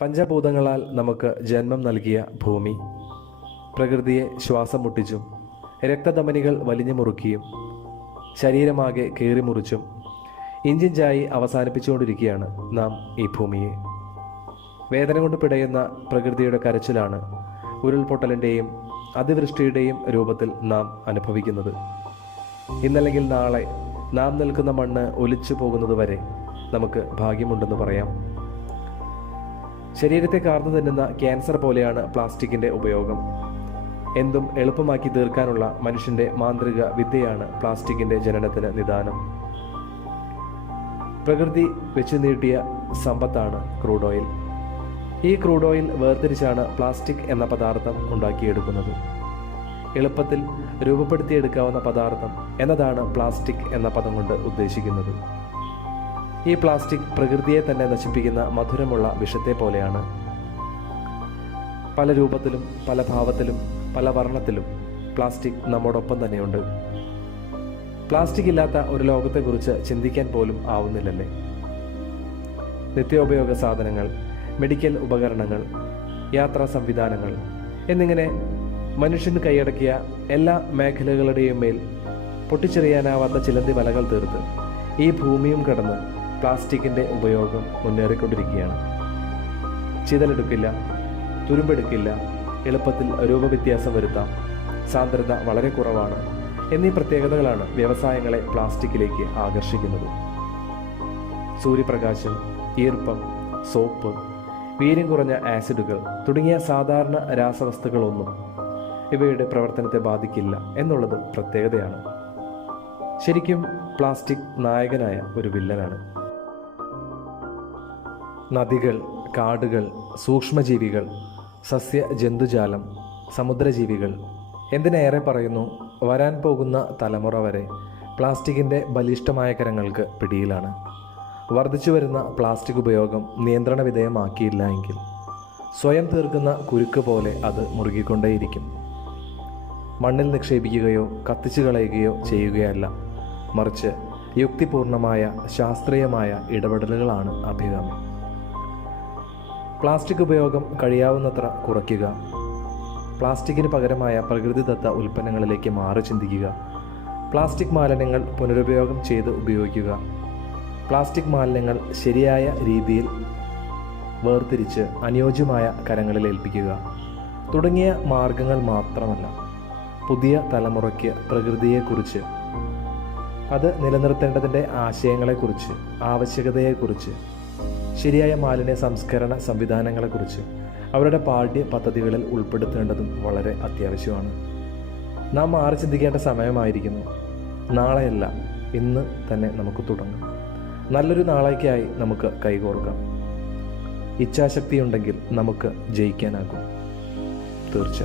പഞ്ചഭൂതങ്ങളാൽ നമുക്ക് ജന്മം നൽകിയ ഭൂമി പ്രകൃതിയെ ശ്വാസം മുട്ടിച്ചും രക്തധമനികൾ വലിഞ്ഞു മുറുക്കിയും ശരീരമാകെ കീറിമുറിച്ചും ഇഞ്ചിഞ്ചായി അവസാനിപ്പിച്ചുകൊണ്ടിരിക്കുകയാണ് നാം ഈ ഭൂമിയെ. വേദന കൊണ്ട് പിടയുന്ന പ്രകൃതിയുടെ കരച്ചിലാണ് ഉരുൾപൊട്ടലിൻ്റെയും അതിവൃഷ്ടിയുടെയും രൂപത്തിൽ നാം അനുഭവിക്കുന്നത്. ഇന്നല്ലെങ്കിൽ നാളെ നാം നിൽക്കുന്ന മണ്ണ് ഒലിച്ചു പോകുന്നതുവരെ നമുക്ക് ഭാഗ്യമുണ്ടെന്ന് പറയാം. ശരീരത്തെ കാർന്നു തിന്നുന്ന ക്യാൻസർ പോലെയാണ് പ്ലാസ്റ്റിക്കിൻ്റെ ഉപയോഗം. എന്തും എളുപ്പമാക്കി തീർക്കാനുള്ള മനുഷ്യൻ്റെ മാന്ത്രിക വിദ്യയാണ് പ്ലാസ്റ്റിക്കിൻ്റെ ജനനത്തിന് നിദാനം. പ്രകൃതി വെച്ചു നീട്ടിയ സമ്പത്താണ് ക്രൂഡ് ഓയിൽ. ഈ ക്രൂഡ് ഓയിൽ വേർതിരിച്ചാണ് പ്ലാസ്റ്റിക് എന്ന പദാർത്ഥം ഉണ്ടാക്കിയെടുക്കുന്നത്. എളുപ്പത്തിൽ രൂപപ്പെടുത്തിയെടുക്കാവുന്ന പദാർത്ഥം എന്നതാണ് പ്ലാസ്റ്റിക് എന്ന പദം കൊണ്ട് ഉദ്ദേശിക്കുന്നത്. ഈ പ്ലാസ്റ്റിക് പ്രകൃതിയെ തന്നെ നശിപ്പിക്കുന്ന മധുരമുള്ള വിഷത്തെ പോലെയാണ്. പല രൂപത്തിലും പല ഭാവത്തിലും പല വർണ്ണത്തിലും പ്ലാസ്റ്റിക് നമ്മോടൊപ്പം തന്നെയുണ്ട്. പ്ലാസ്റ്റിക് ഇല്ലാത്ത ഒരു ലോകത്തെക്കുറിച്ച് ചിന്തിക്കാൻ പോലും ആവുന്നില്ലല്ലേ. നിത്യോപയോഗ സാധനങ്ങൾ, മെഡിക്കൽ ഉപകരണങ്ങൾ, യാത്രാ സംവിധാനങ്ങൾ എന്നിങ്ങനെ മനുഷ്യൻ കൈയടക്കിയ എല്ലാ മേഖലകളുടെയും മേൽ പൊട്ടിച്ചെറിയാനാവാത്ത ചിലന്തി വലകൾ തീർത്ത് ഈ ഭൂമിയും കടന്ന് പ്ലാസ്റ്റിക്കിൻ്റെ ഉപയോഗം മുന്നേറിക്കൊണ്ടിരിക്കുകയാണ്. ചിതലെടുക്കില്ല, തുരുമ്പെടുക്കില്ല, എളുപ്പത്തിൽ രൂപവ്യത്യാസം വരുത്താം, സാന്ദ്രത വളരെ കുറവാണ് എന്നീ പ്രത്യേകതകളാണ് വ്യവസായങ്ങളെ പ്ലാസ്റ്റിക്കിലേക്ക് ആകർഷിക്കുന്നത്. സൂര്യപ്രകാശം, ഈർപ്പം, സോപ്പ്, വീര്യം കുറഞ്ഞ ആസിഡുകൾ തുടങ്ങിയ സാധാരണ രാസവസ്തുക്കളൊന്നും ഇവയുടെ പ്രവർത്തനത്തെ ബാധിക്കില്ല എന്നുള്ളത് പ്രത്യേകതയാണ്. ശരിക്കും പ്ലാസ്റ്റിക് നായകനായ ഒരു വില്ലനാണ്. നദികൾ, കാടുകൾ, സൂക്ഷ്മജീവികൾ, സസ്യ ജന്തുജാലം, സമുദ്രജീവികൾ, എന്തിനേറെ പറയുന്നു, വരാൻ പോകുന്ന തലമുറ വരെ പ്ലാസ്റ്റിക്കിൻ്റെ ബലിഷ്ഠമായ കരങ്ങൾക്ക് പിടിയിലാണ്. വർദ്ധിച്ചു വരുന്ന പ്ലാസ്റ്റിക് ഉപയോഗം നിയന്ത്രണ വിധേയമാക്കിയില്ല എങ്കിൽ സ്വയം തീർക്കുന്ന കുരുക്ക് പോലെ അത് മുറുകിക്കൊണ്ടേയിരിക്കും. മണ്ണിൽ നിക്ഷേപിക്കുകയോ കത്തിച്ചു കളയുകയോ ചെയ്യുകയല്ല, മറിച്ച് യുക്തിപൂർണമായ ശാസ്ത്രീയമായ ഇടപെടലുകളാണ് അഭികാമ്യം. പ്ലാസ്റ്റിക് ഉപയോഗം കഴിയാവുന്നത്ര കുറയ്ക്കുക. പ്ലാസ്റ്റിക്കിന് പകരമായ പ്രകൃതിദത്ത ഉൽപ്പന്നങ്ങളിലേക്ക് മാറി ചിന്തിക്കുക. പ്ലാസ്റ്റിക് മാലിന്യങ്ങൾ പുനരുപയോഗം ചെയ്ത് ഉപയോഗിക്കുക. പ്ലാസ്റ്റിക് മാലിന്യങ്ങൾ ശരിയായ രീതിയിൽ വേർതിരിച്ച് അനുയോജ്യമായ കരങ്ങളിൽ ഏൽപ്പിക്കുക തുടങ്ങിയ മാർഗങ്ങൾ മാത്രമല്ല, പുതിയ തലമുറയ്ക്ക് പ്രകൃതിയെക്കുറിച്ച്, അത് നിലനിർത്തേണ്ടതിൻ്റെ ആശയങ്ങളെക്കുറിച്ച്, ആവശ്യകതയെക്കുറിച്ച്, ശരിയായ മാലിന്യ സംസ്കരണ സംവിധാനങ്ങളെക്കുറിച്ച് അവരുടെ പാഠ്യ പദ്ധതികളിൽ ഉൾപ്പെടുത്തേണ്ടതും വളരെ അത്യാവശ്യമാണ്. നാം മാറി ചിന്തിക്കേണ്ട സമയമായിരിക്കുന്നു. നാളെയല്ല, ഇന്ന് തന്നെ നമുക്ക് തുടങ്ങാം. നല്ലൊരു നാളേക്കായി നമുക്ക് കൈകോർക്കാം. ഇച്ഛാശക്തിയുണ്ടെങ്കിൽ നമുക്ക് ജയിക്കാനാകും. തീർച്ച.